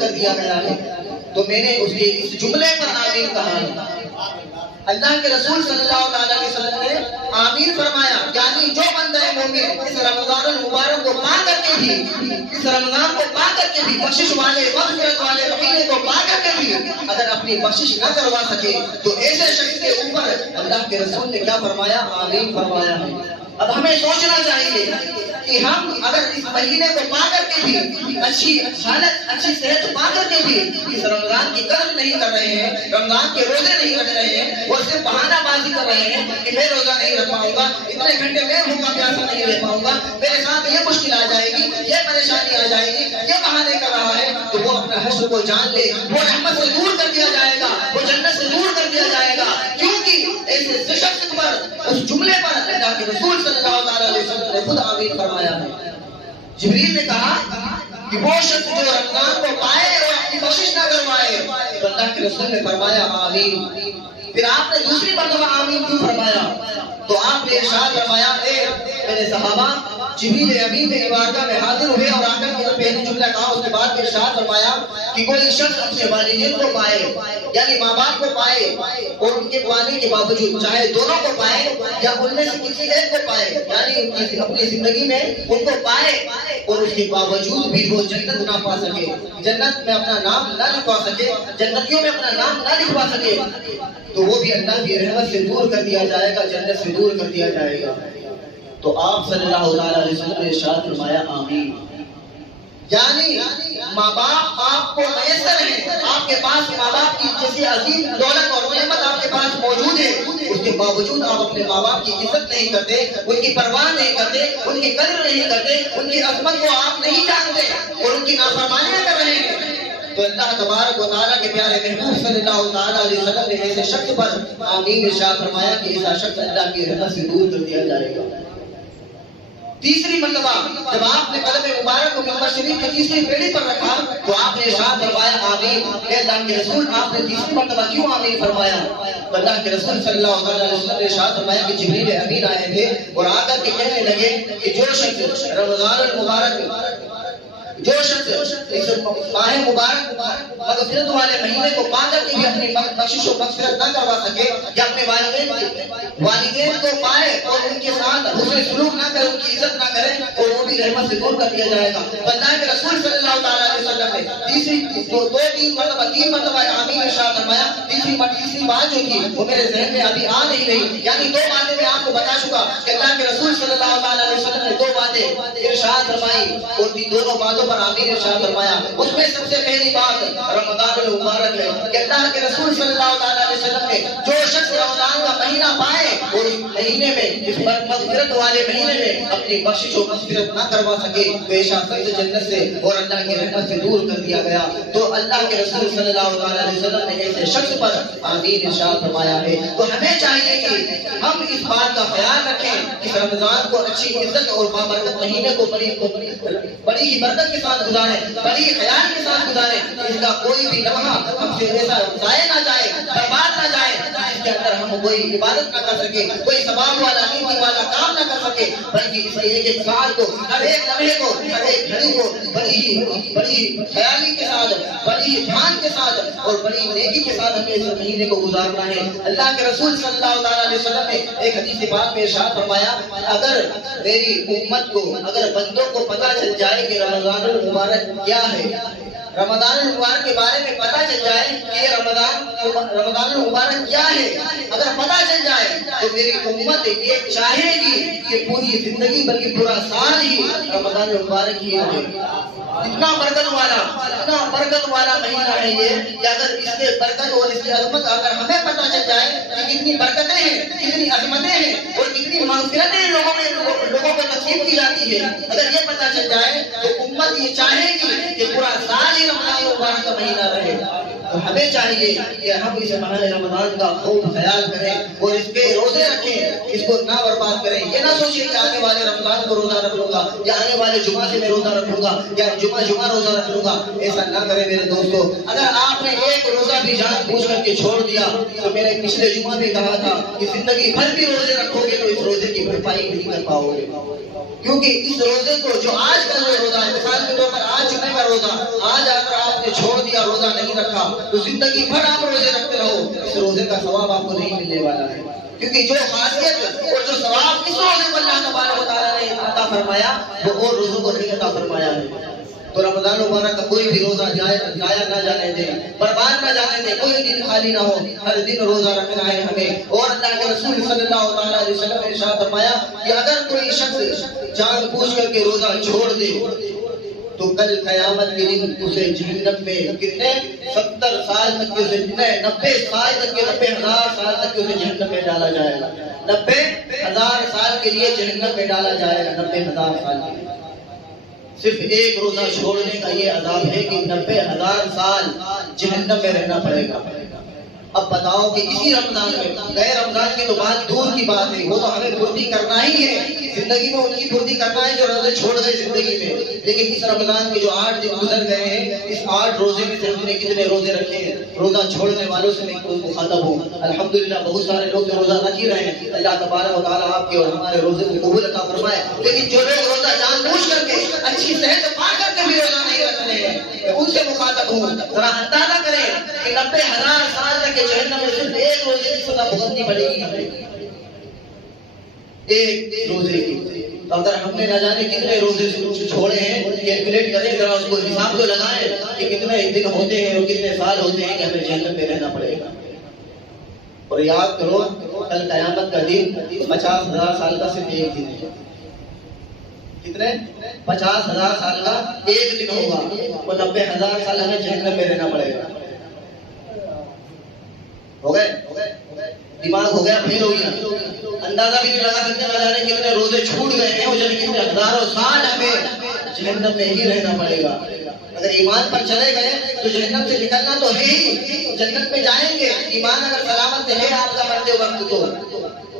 دور کر دیا گیا ہے۔ تو میں نے اس کے اس جملے پر آمین کہا۔ اللہ کے رسول صلی اللہ علیہ وسلم نے آمین فرمایا، یعنی جو بندہ مومن اس رمضان المبارک کو پا کر کے بھی، اس رمضان کو پا کر کے بھی، بخشش والے مغفرت والے مہینے کو پا کر کے بھی اگر اپنی بخشش نہ کروا سکے تو ایسے شخص کے اوپر اللہ کے رسول نے کیا فرمایا؟ آمین فرمایا ہے۔ اب ہمیں سوچنا چاہیے کہ ہم اگر اس مہینے کو پا کر کے بھی اچھی حالت، اچھی صحت پا کر کے بھی اس رمضان کی قدر نہیں کر رہے ہیں، رمضان کے روزے نہیں رکھ رہے ہیں، اور صرف بہانہ بازی کر رہے ہیں کہ میں روزہ نہیں رکھ پاؤں گا، اتنے گھنٹے میں بھوکا پیاسا نہیں رہ پاؤں گا، میرے ساتھ یہ مشکل آ جائے گی، یہ پریشانی آ جائے گی، یہ بہانے کر رہا ہے، تو وہ اپنا حشر کو جان لے، وہ رحمت سے دور کر دیا جائے گا، وہ جنت سے دور کر دیا جائے گا، کیونکہ ایسے شخص پر، اس جملے پر اللہ کے رسول صلی اللہ علیہ وسلم نے خود آمین فرمایا ہے۔ جبریل نے کہا کہ وہ شخص جو رمضان کو پائے اور اپنی بخشش نہ کروائے، تو اللہ کے رسول نے فرمایا آمین۔ پھر آپ نے دوسری مرتبہ آمین کیوں فرمایا؟ تو آپ نے ارشاد فرمایا، اے میرے صحابہ، جبریل امین میری بارگاہ میں حاضر ہوئے اور آ کر کے پہلی جملہ کہا، اس کے بعد ارشاد فرمایا کہ کوئی شخص اپنے والدین کو پائے، یعنی ماں باپ کو پائے اور ان کے پانے کے باوجود، چاہے دونوں کو پائے یا ان میں سے کسی ایک کو پائے، یعنی ان کی اپنی زندگی میں ان کو پائے اور اس کے باوجود بھی وہ جنت نہ پا سکے، جنت میں اپنا نام نہ لکھوا سکے، جنتیوں میں اپنا نام نہ لکھوا سکے، تو وہ بھی اللہ کی رحمت سے دور کر دیا جائے گا، جنت سے دور کر دیا جائے گا۔ تو آپ صلی اللہ علیہ وسلم نے ارشاد فرمایا آمین۔ یعنی ماں باپ آپ کو میسر ہیں، آپ کے پاس ماں باپ کی جیسی عظیم دولت اور نعمت آپ کے پاس موجود ہے، اس کے باوجود آپ اپنے ماں باپ کی عزت نہیں کرتے، ان کی پرواہ نہیں کرتے، ان کی قدر نہیں کرتے، ان کی عظمت کو آپ نہیں جانتے اور ان کی نافرمانیاں کر رہے ہیں، تو اللہ تبارک و تعالیٰ کے پیارے محبوب صلی اللہ علیہ وسلم نے ایسے شخص پر آمین ارشاد فرمایا کہ ایسا شخص اللہ کی رحمت سے دور کر دیا جائے گا۔ تیسری مرتبہ جب آپ نے قلم مبارک کو ممبر شریف کی تیسری پیڑھی پر رکھا تو آپ نے ارشاد فرمایا آمین۔ اے اللہ کے رسول، آپ نے تیسری مرتبہ کیوں آمین فرمایا؟ تو اللہ کے رسول صلی اللہ علیہ وسلم نے ارشاد فرمایا کہ جبریل امین آئے تھے اور آ کر کے کہنے لگے کہ جو شخص رمضان المبارک، جو شخص اس ماہ مبارک مغفرت والے مہینے کو پا کر کے بھی اپنی بخشش و مغفرت نہ کروا سکے یا اپنے والدین کو پائے اور ان کے ساتھ حسن سلوک نہ کرے، ان کی عزت نہ کرے، اور وہ بھی رحمت سے دور کر دیا جائے گا۔ اللہ کے رسول صلی اللہ علیہ وسلم نے تین مرتبہ آمین ارشاد فرمایا۔ تیسری بات جو تھی وہ میرے ذہن میں ابھی آ نہیں رہی، یعنی دو باتیں میں آپ کو بتا چکا کہ اللہ کے رسول صلی اللہ علیہ وسلم نے دو باتیں ارشاد فرمائی اور دونوں باتوں پر آمین ارشاد فرمایا۔ اس میں سب سے پہلی بات رمضان المبارک ہے کہ اللہ کے رسول صلی اللہ علیہ وسلم نے جو شخص رمضان کا مہینہ پائے اور اس مہینے میں، اس مغفرت والے مہینے میں اپنی بخشش و مغفرت نہ کروا سکے تو ایسا شخص جنت سے اور اللہ کی رحمت سے دور کر دیا گیا۔ تو اللہ کے رسول صلی اللہ علیہ وسلم نے ایسے شخص پر آمین ارشاد فرمایا ہے۔ تو ہمیں چاہیے کہ ہم اس بات کا خیال رکھیں کہ رمضان کو اچھی عزت اور بابرکت مہینے کو بڑی ہی برکت کے ساتھ گزاریں، بڑی خیال کے ساتھ گزاریں، اس کا کوئی بھی لمحہ ہم سے ایسا ضائع نہ جائے، برباد نہ جائے، اس کے اندر ہم کوئی عبادت نہ کر سکے، کوئی ثواب والا نیکی والا کام نہ کر سکے، بلکہ اس ایک ایک سال کو، ہر ایک لمحے کو، ہر ایک گھڑی کو بڑی خیالی کے ساتھ، بڑی دھیان کے ساتھ اور بڑی نیکی کے ساتھ ہمیں اس مہینے کو گزارنا ہے۔ اللہ کے رسول صلی اللہ علیہ وسلم نے ایک حدیث پاک میں ارشاد فرمایا، اگر میری امت کو، اگر بندوں کو پتہ چل جائے کہ رمضان المبارک کیا ہے، رمضان المبارک کے بارے میں پتہ چل جائے کہ رمضان المبارک کیا ہے، اگر پتہ چل جائے تو میری امت یہ چاہے گی کہ پوری زندگی بلکہ پورا سال ہی رمضان المبارک ہی رہے۔ اتنا برکت والا مہینہ ہے یہ کہ اگر اس کے برکت اور اس کی عظمت اگر ہمیں پتہ چل جائے کہ کتنی برکتیں ہیں، کتنی عظمتیں ہیں اور کتنی مغفرتیں لوگوں کو نصیب کی جاتی ہے، اگر یہ پتہ چل جائے تو امت یہ چاہے گی کہ پورا سال ہی رمضان المبارک کا مہینہ رہے۔ تو ہمیں چاہیے کہ ہم اس ماہ رمضان کا خوب خیال کریں اور اس پہ روزے رکھیں، اس کو نہ برباد کریں۔ یہ نہ سوچیں کہ آنے والے رمضان کو روزہ رکھ لوں گا یا آنے والے جمعہ سے میں روزہ رکھ لوں گا یا جمعہ روزہ رکھ لوں گا، ایسا نہ کریں میرے دوستو۔ اگر آپ نے ایک روزہ بھی جان بوجھ کر کے چھوڑ دیا تو میں نے پچھلے جمعہ میں کہا تھا کہ زندگی بھر بھی روزے رکھو گے تو اس روزے کی بھرپائی نہیں کر پاؤ گے، کیونکہ اس روزے کو جو آج کا روزہ ہے، مثال کے طور پر آج جمعے کا روزہ، آج اگر آپ آپ نے چھوڑ دیا، روزہ نہیں رکھا، تو زندگی بھر آپ روزے رکھتے رہو، اس روزے کا ثواب آپ کو نہیں ملنے والا ہے، کیونکہ جو خاصیت اور جو ثواب اس روزے کو اللہ تبارک و تعالیٰ نے عطا فرمایا وہ اور روزوں کو نہیں عطا فرمایا ہے۔ تو رمضان مبارک کا کوئی بھی روزہ ضائع نہ جانے دیں، برباد نہ جانے دیں، کوئی دن خالی نہ ہو، ہر دن روزہ رکھنا ہے ہمیں۔ اور اللہ کے رسول صلی اللہ علیہ وسلم نے ارشاد فرمایا کہ اگر کوئی شخص جان بوجھ کر کے روزہ چھوڑ دے تو کل قیامت کے دن اسے جہنم میں کتنے 70 سال تک کے 90 سال تک کے 90,000 سال تک کے اسے جہنم میں ڈالا جائے گا، 90,000 سال کے لیے جہنم میں ڈالا جائے گا، 90,000 سال کے لیے۔ صرف ایک روزہ چھوڑنے کا یہ عذاب ہے کہ 90,000 سال جہنم میں رہنا پڑے گا۔ اب بتاؤ کہ اسی رمضان میں، غیر رمضان کی تو بات دور کی بات ہے، وہ تو ہمیں پھرتی کرنا ہی ہے، زندگی میں ان کی پھرتی کرنا ہے جو روزے چھوڑ گئے زندگی میں، لیکن اس رمضان کے جو 8 دن گزر گئے ہیں، اس 8 روزے میں سے ہم نے کتنے روزے رکھے ہیں؟ روزہ چھوڑنے والوں سے میں مخاطب ہوں۔ الحمدللہ بہت سارے لوگ جو روزہ رکھ ہی رہے ہیں، اللہ تبارک و تعالیٰ آپ کے اور ہمارے روزے کو قبول عطا فرمائے، لیکن جو لوگ روزہ جان بوجھ کر کے اچھی صحت پا کر کے بھی روزہ نہیں رکھ رہے ہیں، ان سے مخاطب ہوں۔ ذرا اندازہ کریں کہ 90,000 سال تک کے جہنم میں صرف ایک روزے کی سزا بھگتنی پڑے گی، ایک روزے کی۔ تو اگر ہم نے نہ جانے کتنے روزے چھوڑے ہیں، کیلکولیٹ کریں، ذرا اس کو حساب تو لگائیں کہ کتنے دن ہوتے ہیں اور کتنے سال ہوتے ہیں کہ ہمیں جہنم میں رہنا پڑے گا۔ اور یاد کرو کل قیامت کا دن 50,000 سال کا صرف ایک دن ہے۔ کتنے؟ 50,000 سال کا ایک دن ہوگا، اور 90,000 سال ہمیں جہنم میں رہنا پڑے گا۔ ہو گئے؟ دماغ ہو گیا، پھر ہو گیا، اندازہ بھی نہیں لگا سکتے نہ جانے کتنے روزے چھوٹ گئے ہیں، اور جب کتنے ہزاروں سال ہمیں جہنم میں ہی رہنا پڑے گا۔ اگر ایمان پر چلے گئے تو جہنم سے نکلنا تو ہے ہی، جنت میں جائیں گے۔ ایمان اگر سلامت ہے آپ کا مرتے وقت تو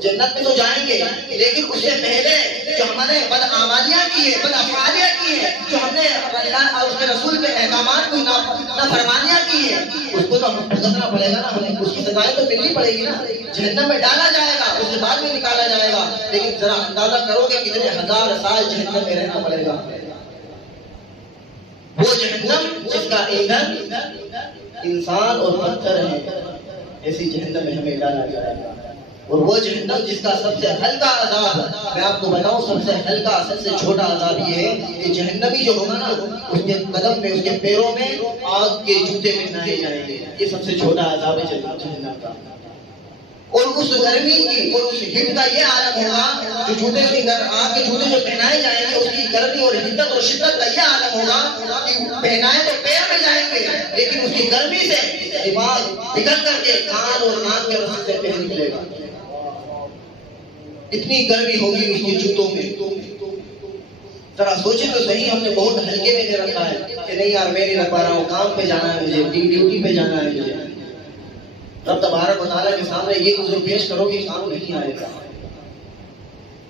جنت میں تو جائیں گے، لیکن اس سے پہلے جو ہم نے بدعمالیاں کی ہے، بدافعالیاں کی ہے، جو ہم نے اللہ اور اس کے رسول کے احکامات کو نافرمانیاں کی ہے، اس کو تو ہمیں بھگتنا پڑے گا نا، ہمیں اس کی سزائیں تو ملنی پڑے گی نا۔ جہنم میں ڈالا جائے گا، اس کے بعد میں نکالا جائے گا، لیکن ذرا اندازہ کرو گے کتنے ہزار سال جہنم میں رہنا پڑے گا۔ وہ جہنم جس کا ایندھن انسان اور پتھر ہے، ایسی جہنم میں ہمیں ڈالا جائے گا۔ اور وہ جہنم جس کا سب سے ہلکا عذاب، میں آپ کو بتاؤں سب سے ہلکا، سب سے چھوٹا عذاب یہ ہے کہ جہنمی جو ہوگا نا، اس کے قدم میں، اس کے پیروں میں آگ کے جوتے پہنائے جائیں گے، یہ سب سے چھوٹا عذاب ہے جہنم کا۔ اور اس گرمی کی اور اس ہٹ کا یہ عالم ہوگا، جو جوتے آگ کے جوتے جو پہنائے جائیں گے، اس کی گرمی اور حدت اور شدت کا یہ عالم ہوگا کہ پہنائے تو پیر میں جائیں گے، لیکن اس کی گرمی سے دماغ پگھل کر کے کان اور ناک کے راستے سے پہن نکلے گا۔ اتنی گرمی ہوگی اس کے جوتوں میں۔ ذرا سوچیں تو صحیح، ہم نے بہت ہلکے میں دے رکھا ہے کہ نہیں یار میں نہیں رکھ پا رہا ہوں، کام پہ جانا ہے مجھے، ڈیوٹی پہ جانا ہے مجھے۔ رب تبارک و تعالیٰ کے سامنے یہ عذر پیش کرو کہ کام نہیں آئے گا۔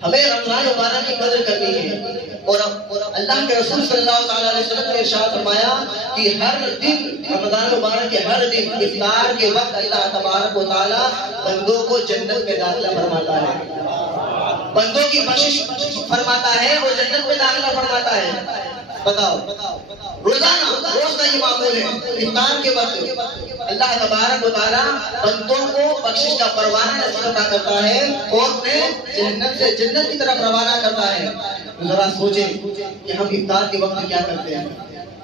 ہمیں رمضان مبارک کی قدر کرنی ہے، اور اللہ کے رسول صلی اللہ علیہ وسلم نے ارشاد فرمایا کہ ہر دن رمضان مبارک کے ہر دن افطار کے وقت اللہ تبارک و تعالیٰ بندوں کو جنت میں داخلہ فرماتا ہے، بندوں کی بخشش فرماتا ہے اور جنت میں داخلہ فرماتا ہے۔ بتاؤ روزانہ روز کا یہ معمول ہے، افطار کے وقت اللہ تبارک و تعالیٰ بندوں کو بخشش کا پروانہ نصیب عطا کرتا ہے اور انہیں جہنم سے جنت کی طرف روانہ کرتا ہے۔ ذرا سوچیں کہ ہم افطار کے وقت کیا کرتے ہیں۔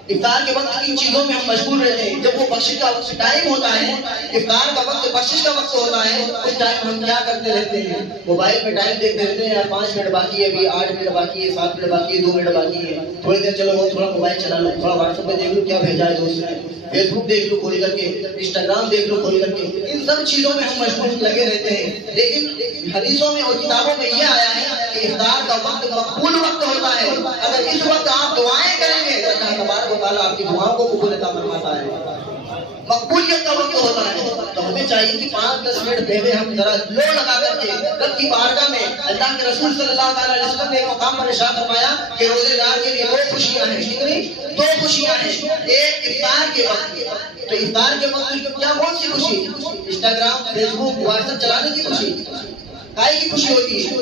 افطار کے وقت کن چیزوں میں ہم مشغول رہتے ہیں؟ جب وہ بخشش کا ٹائم ہوتا ہے، افطار کا وقت بخشش کا وقت ہوتا ہے، اس ٹائم ہم کیا کرتے رہتے ہیں؟ موبائل پہ ٹائم دیکھتے رہتے ہیں، یار 5 منٹ باقی ہے، ابھی 8 منٹ باقی ہے، 7 منٹ باقی ہے، 2 منٹ باقی ہے، تھوڑی دیر چلو وہ تھوڑا موبائل چلا لو، تھوڑا واٹس ایپ پہ دیکھ لو کیا بھیجا ہے دوست نے، فیس بک دیکھ لو کھول کر کے، انسٹاگرام دیکھ لو کھول کر کے، ان سب چیزوں میں ہم مشغول لگے رہتے ہیں۔ لیکن حدیثوں میں اور کتابوں میں یہ آیا ہے کہ افطار کا وقت مقبول وقت ہوتا ہے، اگر اس وقت آپ دعائیں کریں گے تو اللہ تبارک و تعالیٰ آپ کی دعاؤں کو قبول عطا فرماتا ہے، مقبولیت کا وقت ہوتا ہے۔ تو ہمیں چاہیے کہ 5-10 منٹ پہلے ہم ذرا لو لگا کر کے رب کی بارگاہ میں اللہ کے رسول صلی اللہ علیہ وسلم نے ایک مقام پر ارشاد فرمایا کہ روزے دار کے لیے 2 خوشیاں ہیں، کتنی؟ 2 خوشیاں ہیں۔ ایک افطار کے وقت، تو افطار کے وقت کیا کون سی خوشی؟ انسٹاگرام، فیس بک، واٹس ایپ چلانے کی خوشی، کائے کی خوشی ہوتی ہے؟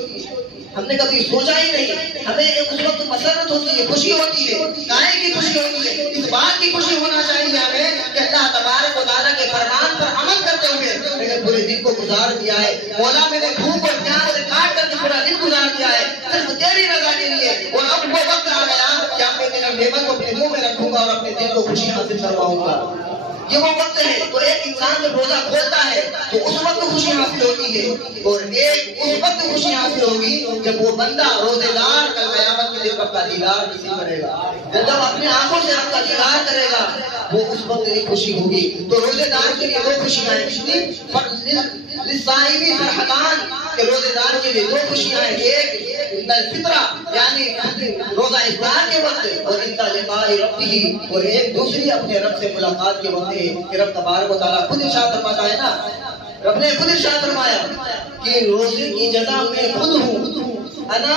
ہم نے کبھی سوچا ہی نہیں. ہمیں اس وقت مسرت ہوتی ہے, خوشی ہوتی ہے, کائے کی خوشی ہوتی ہے, اس بات کی خوشی ہونا چاہیے ہمیں کہ اللہ تبارک و تعالیٰ کے فرمان پر عمل کرتے ہوئے میں نے پورے دن کو گزار دیا ہے. مولا میں نے بھوک اور پیاس سے کاٹ کر کے پورا دن گزار دیا ہے صرف تیری رضا کے لیے. اور اب وہ وقت آ گیا کہ اب میں تیرا نعمت کو اپنے منہ میں رکھوں گا اور اپنے دل کو خوشی حاصل کرواؤں گا. یہ وہ وقت ہے. تو ایک انسان جب روزہ کھولتا ہے تو اس وقت خوشی حاصل ہوتی ہے, اور ایک اس وقت خوشی حاصل ہوگی جب وہ بندہ روزے دار کل قیامت کے دن رب کا دیدار نصیب کرے گا. جب اپنی آنکھوں سے رب کا دیدار کرے گا وہ اس وقت ایک خوشی ہوگی. تو روزے دار کے لیے دو خوشیاں ہیں. للصائم فرحتان کہ روزے دار کے لیے دو خوشیاں ہیں. ایک الفطرہ یعنی روزہ افطار کے وقت, اور لقاء ربہ, اور ایک دوسری اپنے رب سے ملاقات کے وقت ہے کہ رب تبارک و تعالیٰ خود ارشاد فرماتا ہے نا, رب نے خود ارشاد فرمایا کہ روزے کی جزا میں خود ہوں, انا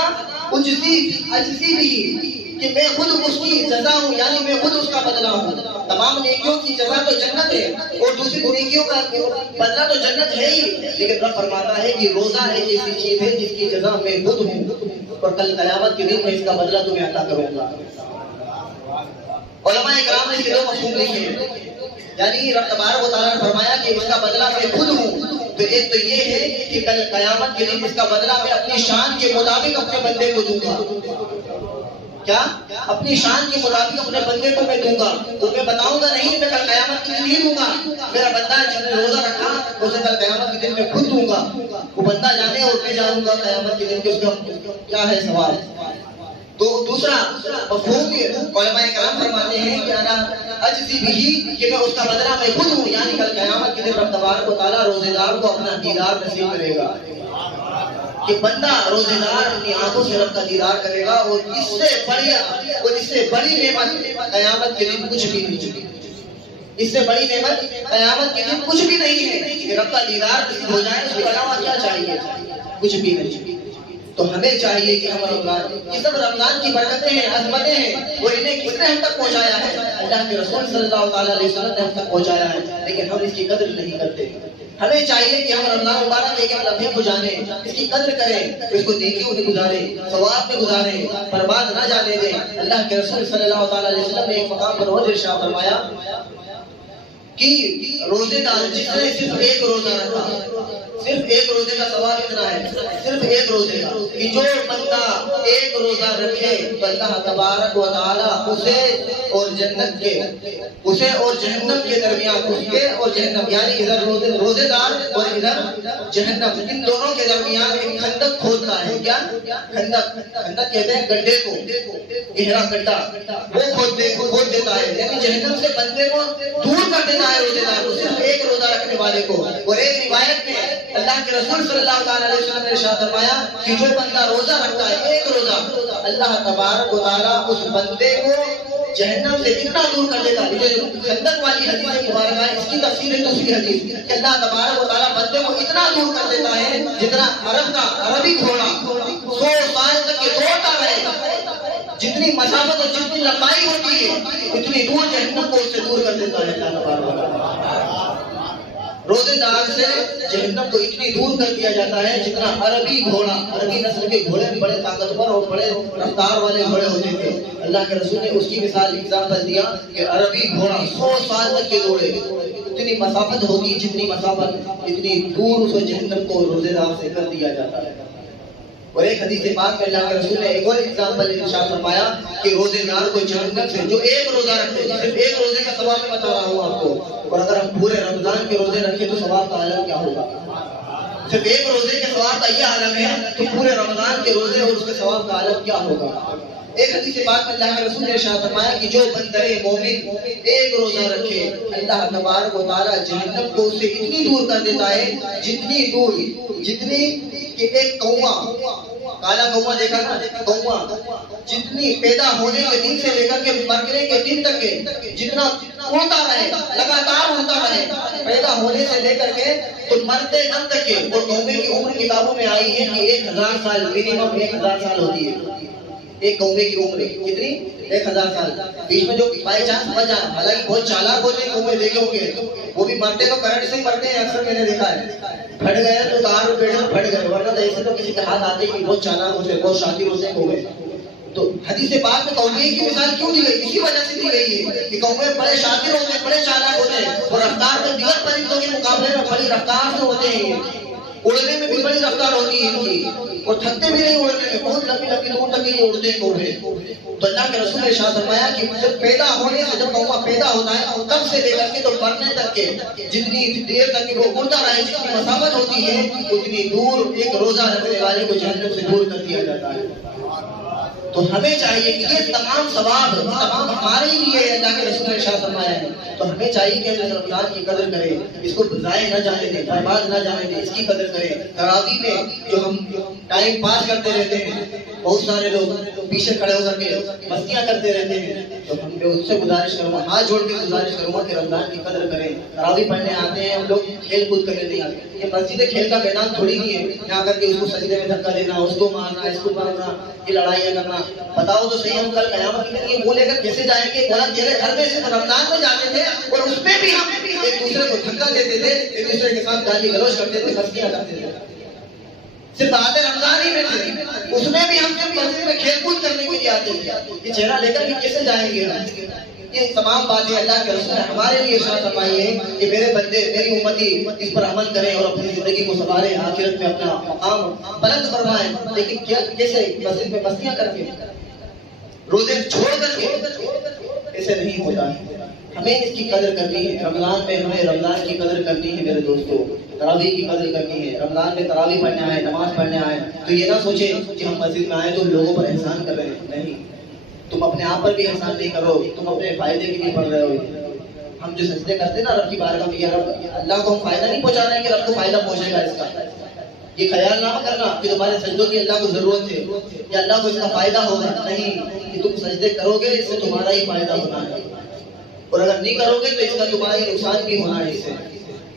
اجزی بھی, کہ میں خود اس کی جزا ہوں, یعنی میں خود اس کا بدلہ ہوں. تمام نیکیوں کی جزا تو جنت ہے اور دوسری نیکیوں کا بدلہ تو جنت ہے ہی, لیکن رب فرماتا ہے کہ روزہ ایک ایسی چیز ہے جس کی جزا میں خود ہوں اور کل قیامت کے دن میں اس کا بدلہ تمہیں عطا کروں گا. علماء کرام نے اس کے دو مفہوم لکھے ہیں. یعنی رب تبارک و تعالیٰ نے فرمایا کہ اس کا بدلہ میں خود ہوں, تو ایک تو یہ ہے کہ کل قیامت کے دن اس کا بدلہ میں اپنی شان کے مطابق اپنے بندے کو دوں گا. کیا اپنی شان کے مطابق اپنے بندے کو میں دوں گا. تو میں بتاؤں گا نہیں, میں کل قیامت کے دن نہیں دوں گا. میرا بندہ جس نے روزہ رکھا اسے کل قیامت کے دن میں خود دوں گا. وہ بندہ جانے اور میں جاؤں گا قیامت کے دن کہ اس کا کیا ہے سوال. تو دوسرا مفہوم علماء کرام فرماتے ہیں کہ انا اجزی بھی, کہ میں اس کا بدلہ میں خود ہوں, یعنی کل قیامت کے دن رب تبارک و تعالیٰ روزے دار کو اپنا دیدار نصیب کرے گا. کہ بندہ روزے دار اپنی آنکھوں سے رب کا دیدار کرے گا, اور اس سے بڑی نعمت قیامت کے دن کچھ بھی نہیں. اس سے بڑی نعمت قیامت کے دن کچھ بھی نہیں ہے کہ رب کا دیدار ہو جائے. اس کے علاوہ کیا چاہیے؟ کچھ بھی نہیں. تو ہمیں چاہیے کہ ہم رمضان, یہ سب رمضان کی برکتیں ہیں, عظمتیں ہیں, اور انہیں کس نے ہم تک پہنچایا ہے؟ اللہ کے رسول صلی اللہ علیہ وسلم نے ہم تک پہنچایا ہے, لیکن ہم اس کی قدر نہیں کرتے. ہمیں چاہیے کہ ہم رمضان مبارک ایک لمحے کو جانیں, اس کی قدر کریں, اس کو نیکیوں میں گزاریں, ثواب میں گزاریں, برباد نہ جانے دیں. اللہ کے رسول صلی اللہ علیہ وسلم نے ایک مقام پر اور ارشاد فرمایا کہ روزے دار جس نے صرف ایک روزہ رکھا, صرف ایک روزے کا ثواب اتنا ہے, صرف ایک روزے کا, کہ جو بندہ ایک روزہ رکھے تو اللہ تبارک و تعالیٰ اسے اور جنت کے, اسے اور جہنم کے درمیان, اس کے اور جہنم یعنی ادھر روزے دار اور ادھر جہنم, ان دونوں کے درمیان ایک خندق کھودتا ہے. کیا خندق کہتے ہیں گڈھے کو, گہرا گڈھا, وہ کھود دیتا ہے, یعنی جہنم سے بندے کو دور کر دیتا ہے روزے دار کو, صرف ایک روزہ رکھنے والے کو. اور ایک روایت میں اللہ کے رسول صلی اللہ علیہ وسلم نے ارشاد فرمایا کہ جو بندہ روزہ رکھتا ہے ایک روزہ, اللہ تبارک و تعالیٰ اس بندے کو جہنم سے اتنا دور کر دیتا ہے. خندق والی حدیث مبارکہ ہے, اس کی تفسیر ہے دوسری حدیث کہ اللہ تبارک و تعالیٰ بندے کو اتنا دور کر دیتا ہے جتنا عربی گھوڑا 100 سال تک کے دوڑتا رہے, جتنی مسافت اور جتنی لمبائی ہوتی ہے اتنی دور جہنم کو اس سے دور کر دیتا ہے اللہ تبارک و تعالیٰ. روزے دار سے جہنم کو اتنی دور کر دیا جاتا ہے جتنا عربی گھوڑا, عربی نسل کے گھوڑے بڑے طاقتور اور بڑے رفتار والے گھوڑے ہوتے تھے. اللہ کے رسول نے اس کی مثال ایگزامپل دیا کہ عربی گھوڑا 100 سال تک کے دوڑے, اتنی مسافت ہوگی جتنی مسافت اتنی دور اس جہنم کو روزے دار سے کر دیا جاتا ہے. اور ایک حدیث پاک میں اللہ کے رسول نے ایک اور ایگزامپل ارشاد فرمایا کہ روزے دار کو جہنم سے, جو ایک روزہ رکھتے, صرف ایک روزے کا ثواب میں بتا رہا ہوں آپ کو, اور اگر ہم پورے رمضان کے روزے رکھیں تو ثواب کا عالم کیا ہوگا. صرف ایک روزے کے ثواب کا یہ عالم ہے تو پورے رمضان کے روزے اور اس کے ثواب کا عالم کیا ہوگا. ایک حدیث پاک میں اللہ کے رسول نے ارشاد فرمایا کہ جو بندہ مومن ایک روزہ رکھے اللہ تبارک و تعالیٰ جہنم کو اس سے اتنی دور کر دیتا ہے جتنی دور, جتنی کہ ایک کوا, کالا کوا دیکھا نا, کوا جتنی پیدا ہونے کے دن سے لے کر کے مرنے کے دن تک کے جتنا اڑتا رہے, لگاتار اڑتا رہے, پیدا ہونے سے لے کر کے تو مرتے دم تک کے. اور کوے کی عمر کتابوں میں آئی ہے کہ 1000 سال, منیمم 1000 سال ہوتی ہے. ایک کوے کی عمر کتنی 1000 سال. بیچ میں جو بائی چانس بچ جانا, حالانکہ بہت چالاک ہوتے ہیں کوے دیکھے ہوں گے, وہ بھی مرتے تو کرنٹ سے ہی مرتے ہیں اکثر, میں نے دیکھا ہے. پھٹ گئے تو کار بیٹھے تو پھٹ گئے, ورنہ تو ایسے تو کسی کے ہاتھ آتے کہ بہت چالاک ہوتے ہیں, بہت شاطر ہوتے ہیں کوے. تو حدیث پاک میں کوے کی مثال کیوں دی گئی؟ اسی وجہ سے دی گئی ہے کہ کوے بڑے شاطر ہوتے ہیں, بڑے چالاک ہوتے ہیں, اور رفتار تو دیگر پرندوں کے مقابلے میں بڑی رفتار سے ہوتے ہیں. اڑنے میں بھی بڑی رفتار ہوتی ہے ان کی, اور تھکتے بھی نہیں اڑنے میں, بہت لمبی لمبی دور تک یہ اڑتے ہیں کوے. تو اللہ کے رسول نے ارشاد فرمایا کہ جب پیدا ہونے سے, جب کوہ پیدا ہوتا ہے تب سے لے کر کے تو مرنے تک کے جتنی دیر تک وہ اڑتا رہے, جتنی مسافت ہوتی ہے اتنی دور ایک روزہ رکھنے والے کو جہنم سے دور کر دیا جاتا ہے. تو ہمیں چاہیے کہ یہ تمام ثواب تمام ہمارے لیے اللہ کے رسول نے ارشاد فرمایا ہے. تو ہمیں چاہیے کہ ہم رمضان کی قدر کریں, اس کو ضائع نہ جانے دیں, برباد نہ جانے دیں, اس کی قدر کریں. تراویح میں جو ہم ٹائم پاس کرتے رہتے ہیں, بہت سارے لوگ پیچھے کھڑے ہو کر کے مستیاں کرتے رہتے ہیں, تو ہم اس سے گزارش کروں گا, ہاتھ جوڑ کے گزارش کروں گا کہ رمضان کی قدر کریں. تراویح پڑھنے آتے ہیں ہم لوگ, کھیل کود کرنے نہیں آتے. یہ مسجد کھیل کا میدان تھوڑی نہیں ہے یہاں کر کے اس کو سجدے میں دھکا دینا, اس کو مارنا, اس کو مارنا, یہ لڑائیاں کرنا. بتاؤ تو صحیح, ہم کل قیامت کے دن یہ بولے گا کیسے جائیں گے؟ بولا تیرے گھر میں سے رمضان میں جاتے تھے اور اس میں بھی ہم ایک دوسرے کو دھکا دیتے تھے, ایک دوسرے کے ساتھ گالی گلوچ کرتے تھے, مستیاں کرتے تھے. صرف آتے رمضان ہی میں تھے, اس میں بھی ہم جب مسجد میں کھیل کود کرنے کے لیے آتے تھے. یہ چہرہ لے کر کیسے جائیں گے؟ یہ تمام باتیں اللہ کے رسول نے ہمارے لیے ارشاد فرمائی ہے کہ میرے بندے, میری امتی اس پر عمل کریں اور اپنی زندگی کو سنواریں, آخرت میں اپنا مقام بلند فرمائیں. لیکن کیسے؟ مسجد میں مستیاں کر کے, روزے چھوڑ کر کے, ایسے نہیں ہوتا ہے. ہمیں اس کی قدر کرنی ہے. رمضان میں ہمیں رمضان کی قدر کرنی ہے میرے دوستو, تراویح کی قدر کرنی ہے. رمضان میں تراویح پڑھنے آئے, نماز پڑھنے آئے تو یہ نہ سوچیں کہ ہم مسجد میں آئے تو لوگوں پر احسان کر رہے ہیں. نہیں, تم اپنے آپ پر بھی احسان نہیں کرو, تم اپنے فائدے کے لیے پڑھ رہے ہو. ہم جو سجدے کرتے ہیں نا رب کی بارگاہ میں, یہ رب اللہ کو ہم فائدہ نہیں پہنچا رہے ہیں کہ رب کو فائدہ پہنچے گا اس کا. یہ خیال نہ کرنا کہ تمہارے سجدوں کی اللہ کو ضرورت ہے یا اللہ کو اس کا فائدہ ہوگا. نہیں, کہ تم سجدے کرو گے اس سے تمہارا ہی فائدہ ہونا ہے, اور اگر نہیں کرو گے تو اس کا تمہارا ہی نقصان بھی ہونا ہے اس سے.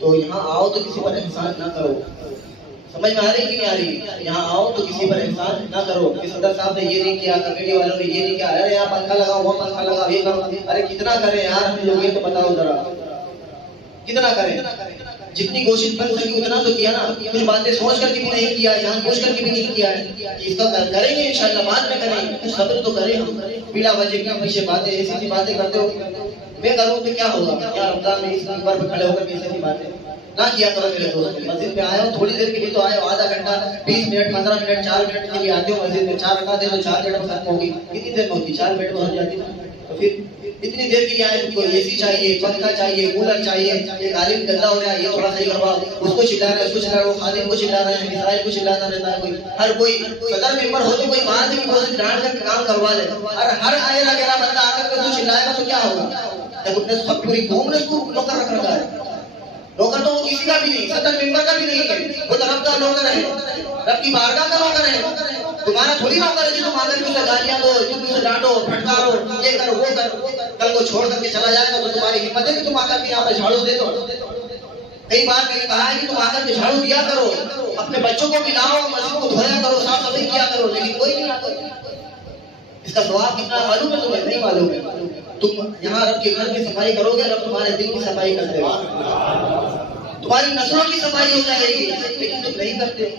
تو یہاں آؤ تو کسی پر احسان نہ کرو. سمجھ میں آ رہی کہ نہیں آ رہی؟ یہاں آؤ تو کسی پر احسان نہ کرو کہ صدر صاحب نے یہ نہیں کیا, کمیٹی والوں نے یہ نہیں کیا, ارے یہاں پنکھا لگاؤ, وہ پنکھا لگاؤ, یہ کرو. ارے کتنا کریں یار ہم لوگ, یہ تو بتاؤ ذرا کتنا کریں؟ جتنی کوشش کر سکی اتنا تو کیا نا. کچھ باتیں سوچ کر کے بھی نہیں کیا, جان بوجھ کر کے بھی نہیں کیا ہے. اس کا کریں گے انشاءاللہ, بعد میں کریں گے. کچھ صبر تو کریں ہم. بلا وجہ کی پیچھے باتیں, ایسی باتیں کرتے ہو, میں کروں تو کیا ہوگا؟ کیا رمضان میں اس نمبر پہ کھڑے ہو کر ایسی باتیں نہ کیا کرو میرے دوست. مسجد میں آئے ہو تھوڑی دیر کے لیے تو آئے ہو, آدھا گھنٹہ 20 منٹ 15 منٹ 4 منٹ کے لیے آتے ہو مسجد میں. 4 رکعت تو 4 منٹ میں ختم ہوگی. کتنی دیر میں ہوتی؟ 4 منٹ میں ہو جاتی. تو پھر اتنی دیر کے لیے آئے, کو اے سی چاہیے, پنکھا چاہیے, کولر چاہیے. ایک عالم گندا ہو رہا ہے, یہ تھوڑا صحیح کرواؤ, اس کو چلا رہا ہے, اس کو چلا رہا ہے, وہ خادم کو چلا رہا ہے, اسرائیل کو چلاتا رہتا ہے. کوئی ہر کوئی صدر ممبر ہو تو کوئی باہر سے بھی ڈانٹ کر کام کروا لے, اور ہر آئے گا بندہ آ کر کے تو چلائے گا تو کیا ہوگا؟ جب اس نے سب پوری قوم نے اس کو نوکر رکھ رکھا ہے. نوکر تو وہ کسی کا بھی نہیں, صدر ممبر کا بھی نہیں ہے, وہ رب کا نوکر ہے, رب کی بارگاہ کا نوکر ہے. تمہارا تھوڑی نوکر ہے جو تم آ کر کے گالیاں دو, تم اسے ڈانٹو, پھٹکارو, یہ کرو وہ کرو. کل کو چھوڑ کر کے چلا جائے گا تو تمہاری ہمت ہے کہ تم آ کر کے یہاں پہ جھاڑو دے دو. کئی بار میں نے کہا ہے کہ تم آ کر کے جھاڑو دیا کرو, اپنے بچوں کو ملاؤ, مسجد کو دھویا کرو, صاف صفائی کیا کرو, لیکن کوئی نہیں آتا. اس کا ثواب کتنا معلوم ہے تمہیں؟ نہیں معلوم ہے. تم یہاں رب کے گھر کی صفائی کرو گے, رب تمہارے دل کی صفائی کر دے گا, تمہاری نسلوں کی صفائی ہو جائے گی, لیکن تم نہیں کرتے.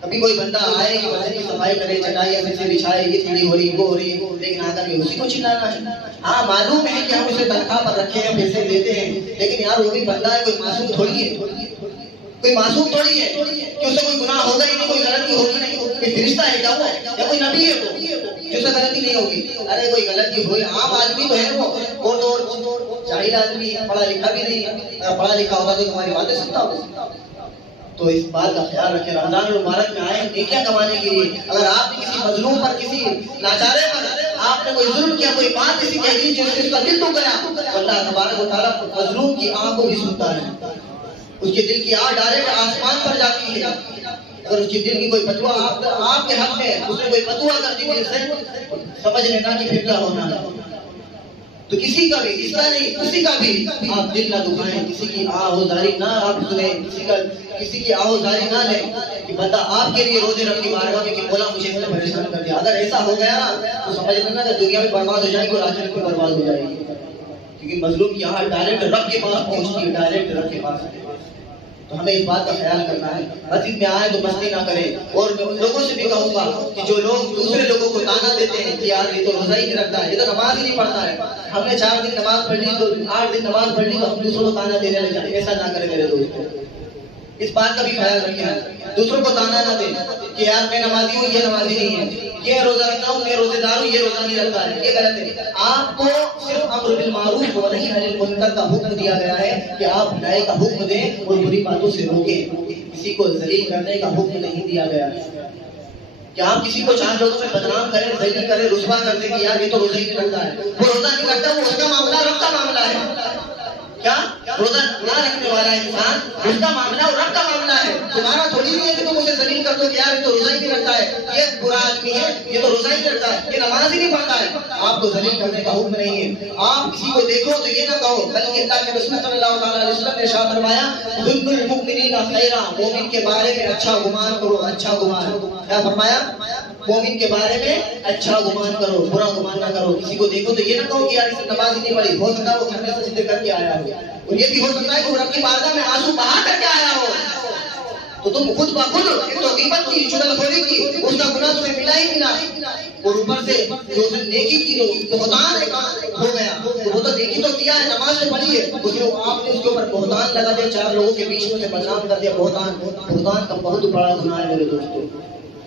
کبھی کوئی بندہ آئے کہ مسجد کی صفائی کرے, چٹائی سے بچھائے, یہ ٹھیڑی ہو رہی, وہ ہو رہی, لیکن آ کر کے اسی کو چلانا ہے. ہاں معلوم ہے کہ ہم اسے تنخواہ پر رکھے ہیں, پیسے دیتے ہیں, لیکن یار وہ بھی بندہ ہے, کوئی معصوم تھوڑی ہے, کوئی معصوم تھوڑی ہے کہ اسے کوئی گناہ ہوگا ہی نہیں, کوئی غلطی ہوگی نہیں. کوئی فرشتہ ہے کیا وہ, یا کوئی نبی ہے وہ جو سے غلطی نہیں ہوگی؟ ارے کوئی غلطی ہوئی, عام آدمی تو ہے وہ تو جاہل آدمی, پڑھا لکھا بھی نہیں. اگر پڑھا لکھا ہوگا تو تمہاری باتیں سنتا ہوگا. تو اس بات کا خیال رکھیں, رمضان المبارک میں آئے نیکیاں کمانے کے لیے. اگر آپ نے کسی مظلوم پر, کسی لاچارے پر آپ نے کوئی ظلم کیا, کوئی بات ایسی کہہ دی جس سے اس کا دل ٹوٹ گیا, تو اللہ تبارک و تعالیٰ مظلوم کی آنکھ کو بھی سنتا ہے. اس کے دل کی آنکھ ڈائریکٹ آسمان پر جاتی ہے. اگر اس کے دل کی کوئی فتوا آپ کے حق میں, اس نے کوئی فتوا کر دی دل سے, سمجھ لینا کہ پھر کیا ہونا ہے. تو کسی کا بھی، اس کا نہیں، کسی کا بھی آپ دل نہ دکھائیں، کسی کی آہوزاری نہ آپ سنیں، کسی کی آہوزاری نہ لیں کہ بندہ آپ کے لیے روزے رب کی بارگاہ میں کہ مولا مجھے اس نے پریشان کر دیا. اگر ایسا ہو گیا تو سمجھ لینا کہ دنیا میں برباد ہو جائے گی اور آخرت میں برباد ہو جائے گی. کیونکہ مظلوم کی یہاں ڈائریکٹ رب کے پاس پہنچتی ہے، ڈائریکٹ رب کے پاس. تو ہمیں اس بات کا خیال کرنا ہے. مسجد میں آئے تو مستی نہ کریں. اور میں ان لوگوں سے بھی کہوں گا کہ جو لوگ دوسرے لوگوں کو تانا دیتے ہیں کہ یار یہ تو روزہ ہی نہیں رکھتا ہے، یہ تو نماز ہی نہیں پڑھتا ہے، ہم نے 4 دن نماز پڑھ لی تو 8 دن نماز پڑھ لی تو ہم دوسروں کو تانا دینے لگ جائیں. ایسا نہ کرے میرے دوستوں. اس بات کا بھی خیال رکھیں، دوسروں کو تانا نہ دیں کہ یار میں نمازی ہوں یہ نمازی نہیں ہے، یہ روزہ رکھتا ہوں میں روزے دار ہوں یہ روزہ نہیں رکھتا ہے. یہ غلط ہے. آپ کو صرف امر بالمعروف و نہی عن المنکر کا حکم دیا گیا ہے کہ آپ بھلائی کا حکم دیں اور بری باتوں سے روکیں. کسی کو ذلیل کرنے کا حکم نہیں دیا گیا کہ آپ کسی کو 4 لوگوں میں بدنام کریں، ذلیل کریں، رسوا کر دیں کہ یار یہ تو روزہ ہی نہیں رکھتا ہے. وہ روزہ نہیں رکھتا، وہ اس کا معاملہ رب کا معاملہ ہے. کیا روزہ نہ رکھنے والا انسان اس کا معاملہ اور رب کا معاملہ ہے. تمہارا تھوڑی نہیں ہے کہ تم اسے ذلیل کر دو کہ یار یہ تو روزہ ہی نہیں رکھتا ہے، یہ برا آدمی ہے، یہ تو روزہ ہی نہیں رکھتا ہے، یہ نماز ہی نہیں پڑھتا ہے. آپ کو ذلیل کرنے کا حکم نہیں ہے. آپ کسی کو دیکھو تو یہ نہ کہو، بلکہ اللہ کے رسول صلی اللہ علیہ وسلم نے ارشاد فرمایا ظن المؤمنین خیرا، مومن کے بارے میں اچھا گمان کرو. اچھا گمان کیا فرمایا؟ مومن کے بارے میں اچھا گمان کرو، برا گمان نہ کرو. کسی کو دیکھو تو یہ نہ کہو کہ یار اس نے نماز ہی نہیں پڑھی، ہو سکتا ہے وہ گھر میں سجدے کر کے آیا ہو، اور یہ بھی ہو سکتا ہے کہ وہ رب کی بارگاہ میں آنسو بہا کر کے آیا ہو. تو تم خود بخود ایک تو غیبت کی، چغلخوری کی، اس کا گناہ تمہیں ملا ہی ملا، اور اوپر سے جو نیکی کی تو بہتان ہو گیا. وہ تو نیکی تو کیا ہے، نماز تو پڑھی ہے، آپ نے اس کے اوپر بہتان لگا دیا، 4 لوگوں کے بیچ میں سے بدنام کر دیا. بہتان کا بہت بڑا گناہ ہے میرے دوستوں.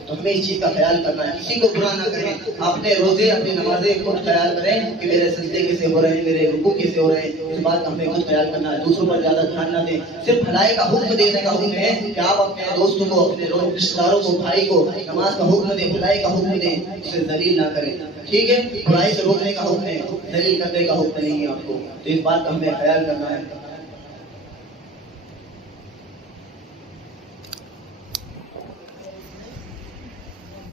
تو ہمیں اس چیز کا خیال کرنا ہے، کسی کو برا نہ کریں. اپنے روزے اپنی نمازیں خود خیال کریں کہ میرے سجدے کیسے ہو رہے ہیں، میرے رکوع کیسے ہو رہے ہیں. اس بات کا ہمیں خود خیال کرنا ہے. دوسروں پر زیادہ دھیان نہ دیں. صرف بھلائی کا حکم دینے کا حکم ہے کہ آپ اپنے دوستوں کو، اپنے رشتہ داروں کو، بھائی کو نماز کا حکم دیں، بھلائی کا حکم دیں، اسے ذلیل نہ کریں. ٹھیک ہے، برائی سے روکنے کا حکم ہے، ذلیل کرنے کا حکم نہیں ہے آپ کو. تو اس بات کا ہمیں خیال کرنا ہے.